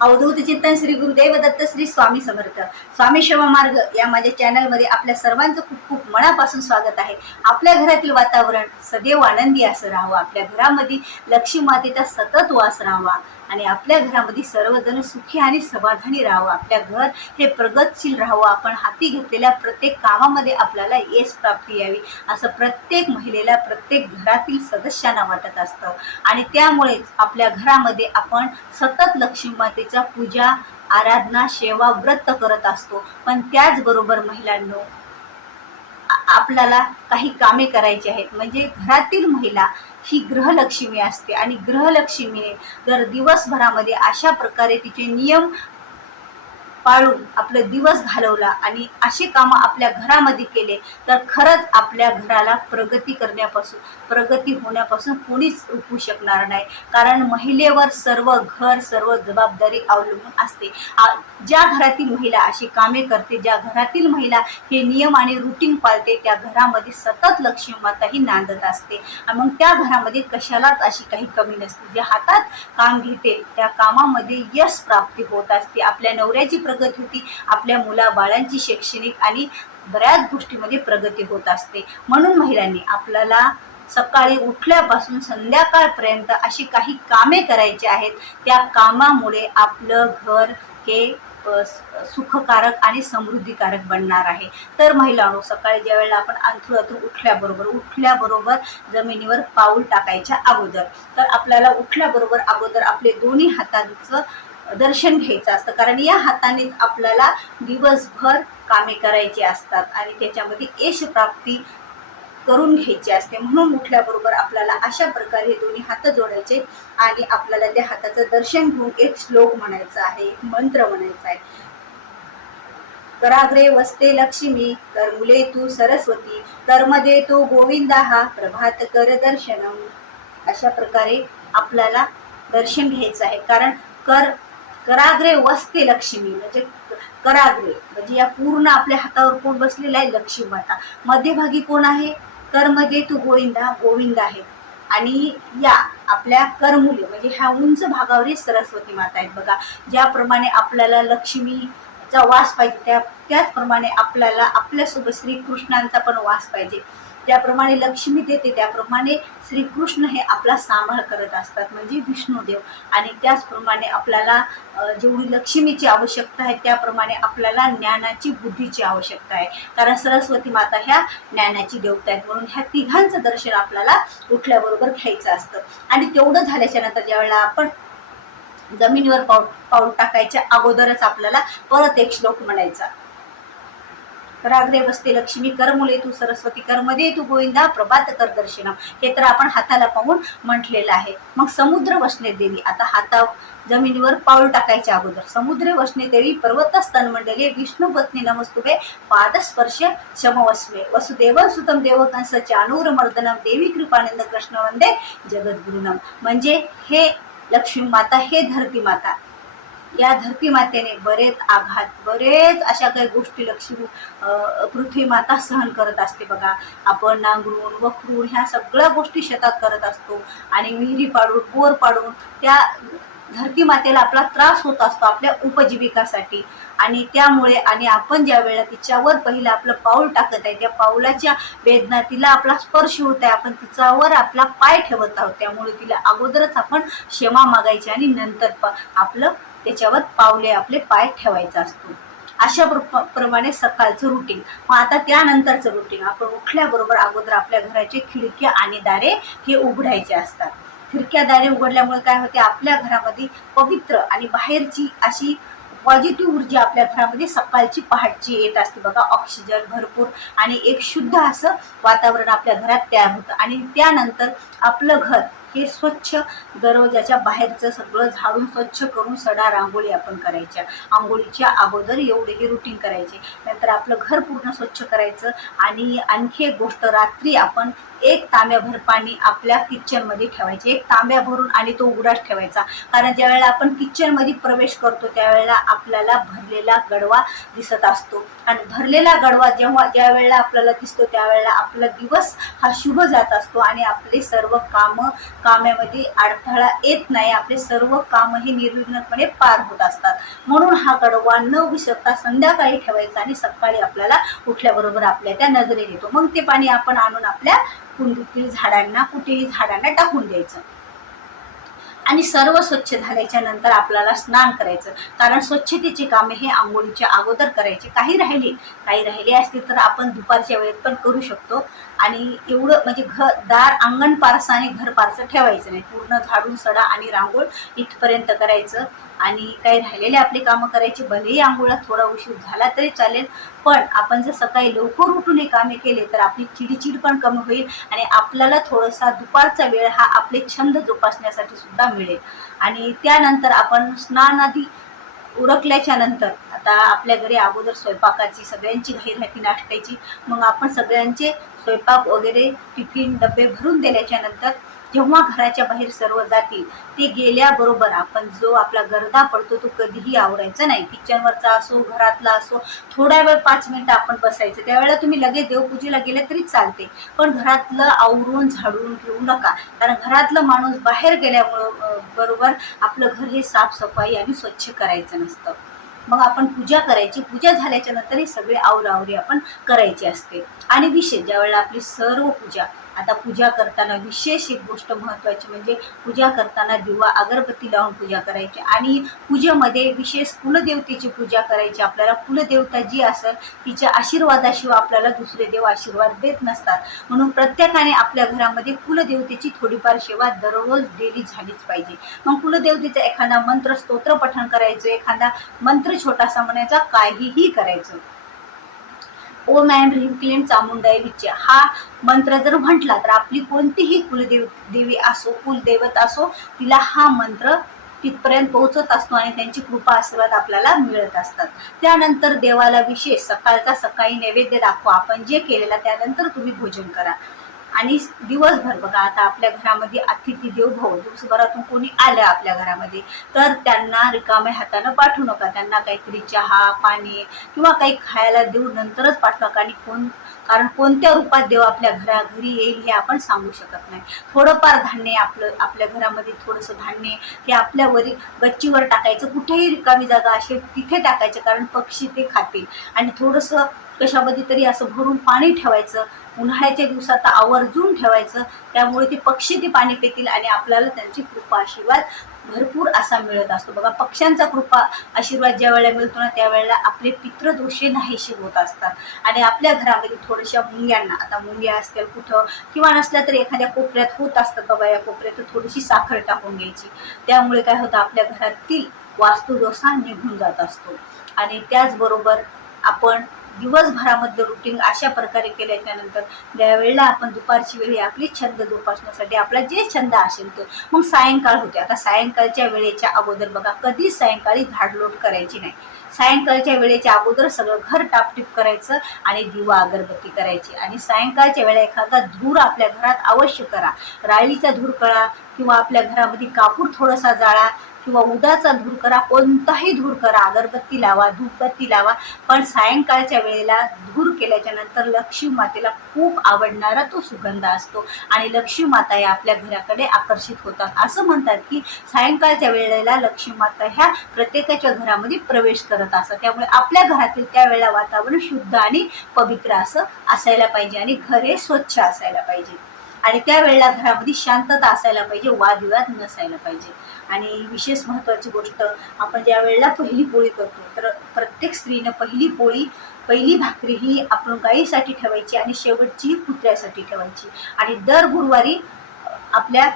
अवधूत चिंतन श्री गुरुदेव दत्त श्री स्वामी समर्थ स्वामी सेवा मार्ग या माझ्या चॅनलमध्ये आपल्या सर्वांचं खूप खूप मनापासून स्वागत आहे। आपल्या घरातील वातावरण सदैव आनंदी असं राहावं, आपल्या घरामध्ये लक्ष्मी मातेचा सतत वास राहावा आणि आपल्या घरामध्ये सर्वजण सुखी आणि समाधानी राहावं, आपल्या घर हे प्रगतशील राहावं, आपण हाती घेतलेल्या प्रत्येक कामामध्ये आपल्याला यश प्राप्ती यावी असं प्रत्येक महिलेला, प्रत्येक घरातील सदस्यांना वाटत असतं आणि त्यामुळेच आपल्या घरामध्ये आपण सतत लक्ष्मी मातेचा पूजा, आराधना, सेवा, व्रत करत असतो। पण त्याचबरोबर महिलांनो, आपल्याला काही कामे करायची आहेत। म्हणजे घरातील महिला ही गृहलक्ष्मी असते आणि गृहलक्ष्मीने जर दिवसभरामध्ये अशा प्रकारे तिचे नियम पाळून आपला दिवस घालवला आणि असे काम आपल्या घरामध्ये केले तर खरंच आपल्या घराला प्रगती होण्यापासून कोणीच रोखू शकणार नाही। कारण महिलेवर सर्व घर, सर्व जबाबदारी अवलंबून असते। ज्या घरातील महिला अशी कामे करते, ज्या घरातील महिला हे नियम आणि रुटीन पाळते, त्या घरामध्ये सतत लक्ष्मी माता ही नांदत असते आणि मग त्या घरामध्ये कशालाच अशी काही कमी नसते। जे हातात काम घेते त्या कामामध्ये यश प्राप्ती होत असते, आपल्या नवऱ्याची प्रगती होती, आपल्या मुला बाळांची शैक्षणिक आणि बऱ्याच गोष्टीमध्ये प्रगती होत असते। म्हणून महिलांनी आपल्याला सकाळी उठल्यापासून संध्याकाळपर्यंत अशी काही कामे करायची आहेत। त्या कामामुळे आपलं घर हे सुखकारक आणि समृद्धीकारक बनणार आहे। तर महिलांनो, सकाळी ज्या वेळेला आपण अंथरुणातून उठल्याबरोबर जमिनीवर पाऊल टाकायच्या अगोदर तर आपल्याला उठल्याबरोबर अगोदर आपले दोन्ही हातांचं दर्शन घ्यायचं असतं, कारण या हाताने आपल्याला दिवसभर कामे करायची असतात आणि त्याच्यामध्ये यश प्राप्ती करून घ्यायची असते। म्हणून उठल्याबरोबर आपल्याला अशा प्रकारे दोन्ही हात जोडायचे आणि आपल्याला त्या हाताचं दर्शन घेऊन एक श्लोक म्हणायचा आहे, एक मंत्र म्हणायचा आहे। कराग्रे वसते लक्ष्मी, करमुले तू सरस्वती, कर्मध्ये तो गोविंदा, प्रभात कर दर्शनम। अशा प्रकारे आपल्याला दर्शन घ्यायचं आहे। कारण कराग्रे वसते लक्ष्मी म्हणजे कराग्रे म्हणजे या पूर्ण आपल्या हातावर कोण बसलेला आहे? लक्ष्मी माता। मध्यभागी कोण आहे? करमध्ये तू गोविंद आहे आणि या आपल्या करमुले म्हणजे ह्या उंच भागावर सरस्वती माता आहेत। बघा, ज्याप्रमाणे आपल्याला लक्ष्मीचा वास पाहिजे त्याचप्रमाणे आपल्याला आपल्यासोबत श्रीकृष्णांचा पण वास पाहिजे। त्याप्रमाणे लक्ष्मी देते त्याप्रमाणे श्रीकृष्ण हे आपला सांभाळ करत असतात, म्हणजे विष्णुदेव। आणि त्याचप्रमाणे आपल्याला जेवढी लक्ष्मीची आवश्यकता आहे त्याप्रमाणे आपल्याला ज्ञानाची, बुद्धीची आवश्यकता आहे, कारण सरस्वती माता ह्या ज्ञानाची देवता आहेत। म्हणून ह्या तिघांचं दर्शन आपल्याला उठल्याबरोबर घ्यायचं असतं। आणि तेवढं झाल्याच्या नंतर ज्यावेळेला आपण जमिनीवर पाऊल टाकायच्या अगोदरच आपल्याला परत एक श्लोक म्हणायचा, कराग्रे वसते लक्ष्मी, करमुले तू सरस्वती, कर्मध्ये तू गोविंदा, प्रभात कर दर्शनम। हे तर आपण हाताला पाहून म्हटलेलं आहे। मग समुद्र वसने देवी, आता जमिनीवर पाऊल टाकायच्या अगोदर, समुद्र वसने देवी, पर्वतस्तन मंडले, विष्णू पत्नी नमस्तुभे, पादस्पर्श शमवस्मे, वसुदेव सुतम देवकंस चाणूर मर्दनम, देवी कृपानंद कृष्ण वंदे जगद्गुरुनम। म्हणजे हे लक्ष्मी माता, हे धरती माता, या धरती मातेने बरेच अशा काही गोष्टी पृथ्वी माता सहन करत असते। बघा, आपण नांगरून वखरून ह्या सगळ्या गोष्टी शेतात करत असतो आणि विहिरी पाडून, बोर पाडून त्या धरती मातेला आपला त्रास होत असतो आपल्या उपजीविकासाठी। आणि त्यामुळे आणि आपण ज्या वेळेला तिच्यावर पहिलं आपलं पाऊल टाकत आहे त्या पाऊलाच्या वेदना, तिला आपला स्पर्श होत आहे, आपण तिच्यावर आपला पाय ठेवत आहोत, त्यामुळे तिला अगोदरच आपण क्षमा मागायची आणि नंतर आपलं त्याच्यावर आपले पाय ठेवायचा असतो। अशा प्रमाणे सकाळचं रुटीन। मग आता त्यानंतरचं रुटीन, आपण उठल्याबरोबर अगोदर आपल्या घराचे खिडक्या आणि दारे हे उघडायचे असतात। खिडक्या दारे उघडल्यामुळे काय होते? आपल्या घरामध्ये पवित्र आणि बाहेरची अशी पॉझिटिव्ह ऊर्जा आपल्या घरामध्ये सकाळची पहाटची येत असते। बघा, ऑक्सिजन भरपूर आणि एक शुद्ध असं वातावरण आपल्या घरात तयार होतं। आणि त्यानंतर आपलं घर हे स्वच्छ, दरवाजाच्या बाहेरचं सगळं झाडून स्वच्छ करून सडा रांगोळी आपण करायच्या, आंघोळीच्या अगोदर एवढे हे रुटीन करायचे। नंतर आपलं घर पूर्ण स्वच्छ करायचं आणि आणखी एक गोष्ट, रात्री आपण एक तांब्याभर पाणी आपल्या किचनमध्ये ठेवायचे, एक तांब्या भरून, आणि तो उघडाच ठेवायचा। कारण ज्या वेळेला आपण किचनमध्ये प्रवेश करतो त्यावेळेला आपल्याला भरलेला गडवा दिसत असतो आणि भरलेला गडवा ज्या वेळेला आपल्याला दिसतो त्यावेळेला आपला दिवस हा शुभ जात असतो आणि आपले सर्व कामामध्ये अडथळा येत नाही, आपले सर्व कामही निर्विघ्नपणे पार होत असतात. म्हणून हा कडवा न विसरता संध्याकाळी ठेवायचा आणि सकाळी आपल्याला उठल्याबरोबर आपल्या त्या नजरेत येतो. मग ते पाणी आपण आणून आपल्या कुंडीतील झाडांना, कुठेही झाडांना टाकून द्यायचं. आणि सर्व स्वच्छ झाल्याच्या नंतर आपल्याला स्नान करायचं, कारण स्वच्छतेची कामे हे आंघोळीच्या अगोदर करायचे. काही राहिले असतील तर आपण दुपारच्या वेळेत पण करू शकतो. आणि एवढं म्हणजे दार, अंगण पारसं आणि घर पारसं ठेवायचं नाही, पूर्ण झाडून सडा आणि रांगोळ इथपर्यंत करायचं. आणि काही राहिलेले आपली कामं करायची. भलेही आंघोळीला थोडा उशीर झाला तरी चालेल, पण आपण जर सकाळी लवकर उठून हे कामे केले तर आपली चिडचिड पण कमी होईल आणि आपल्याला थोडासा दुपारचा वेळ हा आपले छंद जोपासण्यासाठी सुद्धा मिळेल. आणि त्यानंतर आपण स्नानादी उरकल्याच्या नंतर आता आपल्या घरी अगोदर स्वयंपाकाची सगळ्यांची घाई राहते, नाश्त्याची. मग आपण सगळ्यांचे स्वयंपाक वगैरे टिफिन डबे भरून दिल्याच्या नंतर जेव्हा घराच्या बाहेर सर्व जातील, ते गेल्याबरोबर आपण जो आपला गर्दा पडतो तो कधीही आवरायचा नाही. किचनवरचा असो, घरातला असो, थोडा वेळ 5 मिनिटं आपण बसायचं. त्यावेळेला तुम्ही लगेच देवपूजेला गेले तरी चालते, पण घरातलं आवरून झाडून घेऊ नका, कारण घरातलं माणूस बाहेर गेल्यामुळं बरोबर आपलं घर हे साफसफाई आणि स्वच्छ करायचं नसतं. मग आपण पूजा करायची. पूजा झाल्याच्या नंतर हे सगळे आवराआवरी आपण करायची असते. आणि विशेष ज्यावेळेला आपली सर्व पूजा, आता पूजा करताना विशेष एक गोष्ट महत्त्वाची म्हणजे पूजा करताना दिवा अगरबत्ती लावून पूजा करायची. आणि पूजेमध्ये विशेष कुलदेवतेची पूजा करायची. आपल्याला कुलदेवता जी असेल तिच्या आशीर्वादाशिवाय आपल्याला दुसरे देव आशीर्वाद देत नसतात. म्हणून प्रत्येकाने आपल्या घरामध्ये कुलदेवतेची थोडीफार सेवा दररोज डेली झालीच पाहिजे. मग कुलदेवतेचा एखादा मंत्र, स्तोत्र पठण करायचं, एखादा मंत्र छोटासा म्हणायचा, काहीही करायचं. ओम ऐं ह्रीं क्लीं चामुंडाय विच्चे हा मंत्र जर म्हटला तर आपली कोणतीही देवी असो, कुलदैवत असो, तिला हा मंत्र तिथपर्यंत पोहोचत असतो आणि त्यांची कृपा आशीर्वाद आपल्याला मिळत असतात. त्यानंतर देवाला विशेष सकाळचा सकाळी नैवेद्य दाखवा. आपण जे केलेला त्यानंतर तुम्ही भोजन करा. आणि दिवसभर बघा, आता आपल्या घरामध्ये अतिथी देव भव, दिवसभरातून कोणी आलं आपल्या घरामध्ये तर त्यांना रिकाम्या हातानं पाठवू नका. त्यांना काहीतरी चहा पाणी किंवा काही खायला देऊ नंतरच पाठवा. कारण कोणत्या रूपात देव आपल्या घरी येईल हे आपण सांगू शकत नाही. थोडंफार धान्य, आपल्या घरामध्ये थोडंसं धान्य हे आपल्या गच्चीवर टाकायचं. कुठेही रिकामी जागा असेल तिथे टाकायचं, कारण पक्षी ते खातील. आणि थोडंसं कशामध्ये तरी असं भरून पाणी ठेवायचं. उन्हाळ्याच्या दिवसात आवर्जून ठेवायचं, त्यामुळे ते पक्षी ते पाणी पितील आणि आपल्याला त्यांची कृपा आशीर्वाद भरपूर असा मिळत असतो. बघा, पक्ष्यांचा कृपा आशीर्वाद ज्या वेळेला मिळतो ना त्यावेळेला आपले पितृदोषे नाहीसे होत असतात. आणि आपल्या घरामध्ये थोड्याशा मुंग्यांना, आता मुंग्या असतील कुठं किंवा नसल्या तरी एखाद्या कोपऱ्यात होत असतात बाबा, या कोपऱ्यात थोडीशी साखर टाकून घ्यायची. त्यामुळे काय होतं, आपल्या घरातील वास्तुदोषा निघून जात असतो. आणि त्याचबरोबर आपण दिवसभरामध्ये रुटीन अशा प्रकारे केल्याच्या नंतर त्यावेळेला आपण दुपारची वेळी आपली छंद जोपासण्यासाठी आपला जे छंद असेल तो, मग सायंकाळ होते. आता सायंकाळच्या वेळेच्या अगोदर बघा, कधीच सायंकाळी झाडलोट करायची नाही. सायंकाळच्या वेळेच्या अगोदर सगळं घर टापटीप करायचं आणि दिवा अगरबत्ती करायची. आणि सायंकाळच्या वेळेला एखादा धूर आपल्या घरात अवश्य करा. राळीचा धूर करा किंवा आपल्या घरामध्ये कापूर थोडासा जाळा किंवा उदाचा धूर करा, कोणताही धूर करा, अगरबत्ती लावा, धूपबत्ती लावा. पण सायंकाळच्या वेळेला धूर केल्याच्या नंतर लक्ष्मी मातेला खूप आवडणारा तो सुगंध असतो आणि लक्ष्मी माता या आपल्या घराकडे आकर्षित होतात. असं म्हणतात की सायंकाळच्या वेळेला लक्ष्मी माता ह्या प्रत्येकाच्या घरामध्ये प्रवेश करत असतात. त्यामुळे आपल्या घरातील त्यावेळेला वातावरण शुद्ध आणि पवित्र असं असायला पाहिजे आणि घर हे स्वच्छ असायला पाहिजे. आणि त्यावेळेला घरामध्ये शांतता असायला पाहिजे, वादविवाद नसायला पाहिजे. आणि विशेष महत्त्वाची गोष्ट, आपण ज्या वेळेला पहिली पोळी करतो तर प्रत्येक स्त्रीनं पहिली भाकरी ही आपण गाईसाठी ठेवायची आणि शेवटची कुत्र्यासाठी ठेवायची. आणि दर गुरुवारी आपल्या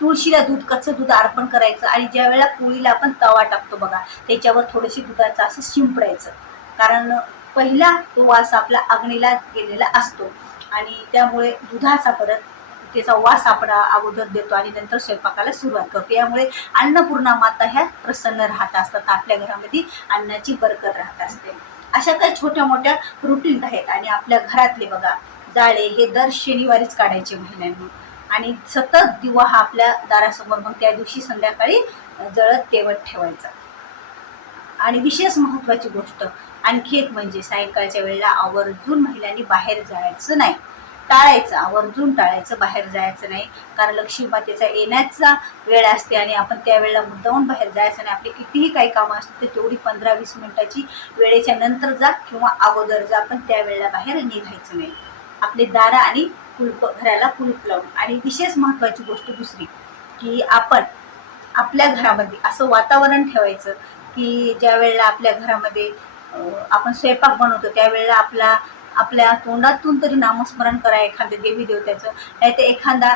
तुळशीला कच्चं दूध अर्पण करायचं. आणि ज्या वेळेला पोळीला आपण तवा टाकतो बघा, त्याच्यावर थोडीशी दुधाचं असं शिंपडायचं, कारण पहिला तो वास आपला अग्नीला गेलेला असतो आणि त्यामुळे दुधाचा परत त्याचा वास आपण अगोदर देतो आणि नंतर स्वयंपाकाला सुरुवात करतो. यामुळे अन्नपूर्णा माता ह्या प्रसन्न राहत असतात, आपल्या घरामध्ये अन्नाची बरकत राहत असते. अशा काही छोट्या मोठ्या रुटीन आहेत. आणि आपल्या घरातले बघा, जाळे हे दर शनिवारीच काढायचे महिन्यांनी आणि सतत दिवा हा आपल्या दारासमोर मग त्या दिवशी संध्याकाळी जळत तेवत ठेवायचा. आणि विशेष महत्त्वाची गोष्ट आणखी एक म्हणजे सायंकाळच्या वेळेला आवर्जून महिलांनी बाहेर जायचं नाही. टाळायचं, आवर्जून टाळायचं, बाहेर जायचं नाही. कारण लक्ष्मी मातेचा येण्याचा वेळ असते आणि आपण त्यावेळेला मुद्दामून बाहेर जायचं नाही. आपली कितीही काही कामं असतील तर तेवढी 15-20 मिनिटाची वेळेच्या नंतर जा किंवा अगोदर जा, पण त्यावेळेला बाहेर निघायचं नाही. आपले दारं आणि कुलूप, घराला कुलूप लावून. आणि विशेष महत्त्वाची गोष्ट दुसरी, की आपण आपल्या घरामध्ये असं वातावरण ठेवायचं की ज्या वेळेला आपल्या घरामध्ये आपण स्वयंपाक बनवतो त्यावेळेला आपल्या तोंडातून तरी नामस्मरण करा एखाद्या देवी देवताचं, नाही तर एखादा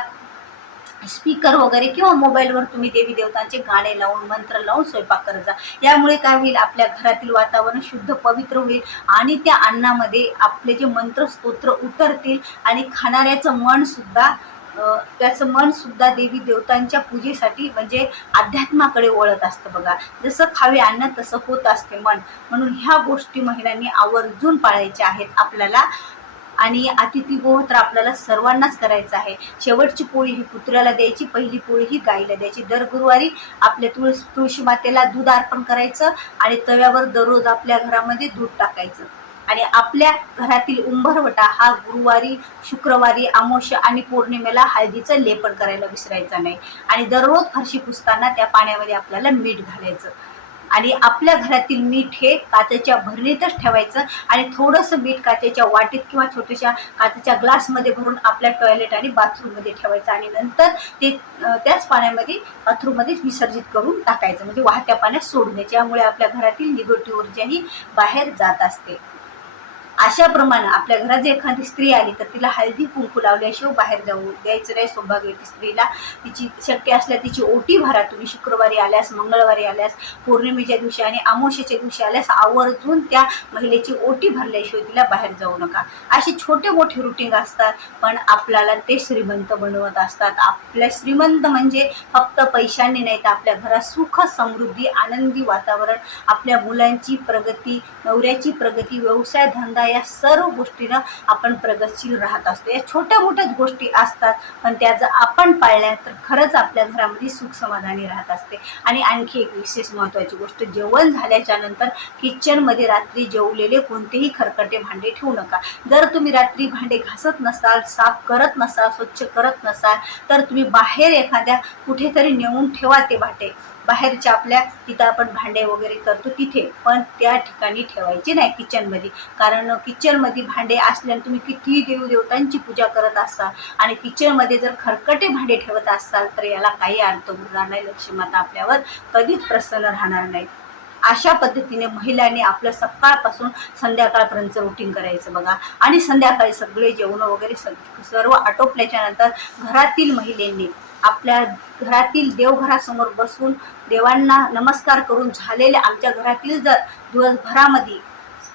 स्पीकर वगैरे किंवा मोबाईलवर तुम्ही देवी देवतांचे गाणे लावून मंत्र लावून स्वयंपाक करत जा. यामुळे काय होईल, आपल्या घरातील वातावरण शुद्ध पवित्र होईल आणि त्या अन्नामध्ये आपले जे मंत्र स्तोत्र उतरतील आणि खाणाऱ्याचं मन सुद्धा त्याचं मन सुद्धा देवी देवतांच्या पूजेसाठी म्हणजे अध्यात्माकडे वळत असतं बघा. जसं खावे अन्न तसं होत असते मन. म्हणून ह्या गोष्टी महिलांनी आवर्जून पाळायच्या आहेत आपल्याला. आणि अतिथी गोह तर आपल्याला सर्वांनाच करायचं आहे. शेवटची पोळी ही कुत्र्याला द्यायची, पहिली पोळी ही गाईला द्यायची. दर गुरुवारी आपल्या तुळशी मातेला दूध अर्पण करायचं आणि तव्यावर दररोज आपल्या घरामध्ये दूध टाकायचं. आणि आपल्या घरातील उंबरवटा हा गुरुवारी, शुक्रवारी, अमावस्या आणि पौर्णिमेला हळदीचं लेपन करायला विसरायचं नाही. आणि दररोज फरशी पुसताना त्या पाण्यामध्ये आपल्याला मीठ घालायचं. आणि आपल्या घरातील मीठ हे काचेच्या भरणीतच ठेवायचं आणि थोडंसं मीठ काचेच्या वाटीत किंवा छोट्याशा काचेच्या ग्लासमध्ये भरून आपल्या टॉयलेट आणि बाथरूममध्ये ठेवायचं आणि नंतर ते त्याच पाण्यामध्ये बाथरूममध्येच विसर्जित करून टाकायचं, म्हणजे वाहत्या पाण्यात सोडून द्यायचं. यामुळे आपल्या घरातील निगेटिव्ह ऊर्जाही बाहेर जात असते. अशाप्रमाणे आपल्या घरात जर एखादी स्त्री आली तर तिला हळदी कुंकू लावल्याशिवाय बाहेर जाऊ द्यायचं नाही. सौभाग्यवती स्त्रीला तिची शक्य असल्या तिची ओटी भरा. तुम्ही शुक्रवारी आल्यास, मंगळवारी आल्यास, पौर्णिमेच्या दिवशी आणि अमावस्येच्या दिवशी आल्यास आवर्जून त्या महिलेची ओटी भरल्याशिवाय तिला बाहेर जाऊ नका. असे छोटे मोठे रुटीन असतात, पण आपल्याला ते श्रीमंत बनवत असतात. आपल्या श्रीमंत म्हणजे फक्त पैशांनी नाही तर आपल्या घरात सुख, समृद्धी, आनंदी वातावरण, आपल्या मुलांची प्रगती, नवऱ्याची प्रगती, व्यवसाय, धंदा, या सर्व गोष्टीनं आपण प्रगतशील राहत असतो. या छोट्या मोठ्याच गोष्टी असतात, पण त्या जर आपण पाळल्या तर खरंच आपल्या घरामध्ये सुख समाधानी राहत असते. आणि आणखी एक विशेष महत्त्वाची गोष्ट, जेवण झाल्याच्या नंतर किचनमध्ये रात्री जेवलेले कोणतेही खरकटे भांडे ठेवू नका. जर तुम्ही रात्री भांडे घासत नसाल, साफ करत नसाल, स्वच्छ करत नसाल तर तुम्ही बाहेर एखाद्या कुठेतरी नेऊन ठेवा ते भांडे. बाहेरच्या आपल्या तिथं आपण भांडे वगैरे करतो तिथे, पण त्या ठिकाणी ठेवायचे नाही किचनमध्ये. कारण किचनमध्ये भांडे असल्याने तुम्ही कितीही देवदेवतांची पूजा करत असाल आणि किचनमध्ये जर खरकटे भांडे ठेवत असाल तर याला काही अर्थ उरणार नाही. लक्ष्मी माता आपल्यावर कधीच प्रसन्न राहणार नाही. अशा पद्धतीने महिलांनी आपलं सकाळपासून संध्याकाळपर्यंत रुटीन करायचं बघा. आणि संध्याकाळी सगळे जेवण वगैरे सर्व आटोपल्याच्या नंतर घरातील महिलांनी आपल्या घरातील देवघरासमोर बसून देवांना नमस्कार करून झालेल्या आमच्या घरातील जर दिवसभरामध्ये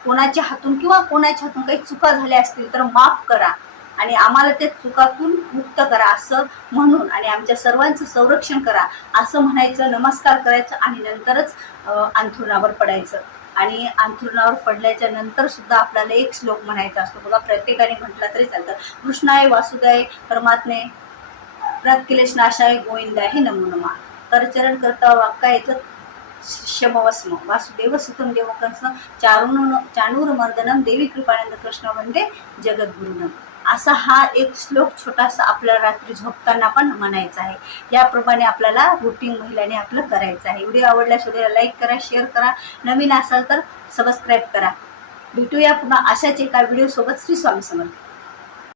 कोणाच्या हातून किंवा कोणाच्या हातून काही चुका झाल्या असतील तर माफ करा आणि आम्हाला त्या चुकातून मुक्त करा असं म्हणून, आणि आमच्या सर्वांचं संरक्षण करा असं म्हणायचं, नमस्कार करायचं आणि नंतरच अंथरुणावर पडायचं. आणि अंथरुणावर पडल्याच्या नंतर सुद्धा आपल्याला एक श्लोक म्हणायचा असतो बघा. प्रत्येकाने म्हटला तरी चालतं. कृष्णाय वासुदेवाय परमात्मे प्रत्यक्लेश नाशाय गोविंदाय नमो नमः. करचरण करता वाक्यायचं शमवस्म वासुदेव सुतम देवकंस चाणूर मर्दनम देवी कृपानंद कृष्ण वंदे जगद्गुरुनम. असा हा एक श्लोक छोटासा आपल्याला रात्री झोपताना पण म्हणायचा आहे. याप्रमाणे आपल्याला रुटीन महिलांनी आपलं करायचं आहे. व्हिडिओ आवडल्यास व्हिडिओला लाईक करा, शेअर करा, नवीन असाल तर सबस्क्राईब करा. भेटूया पुन्हा अशाच एका व्हिडिओ सोबत. श्री स्वामी समर्थ.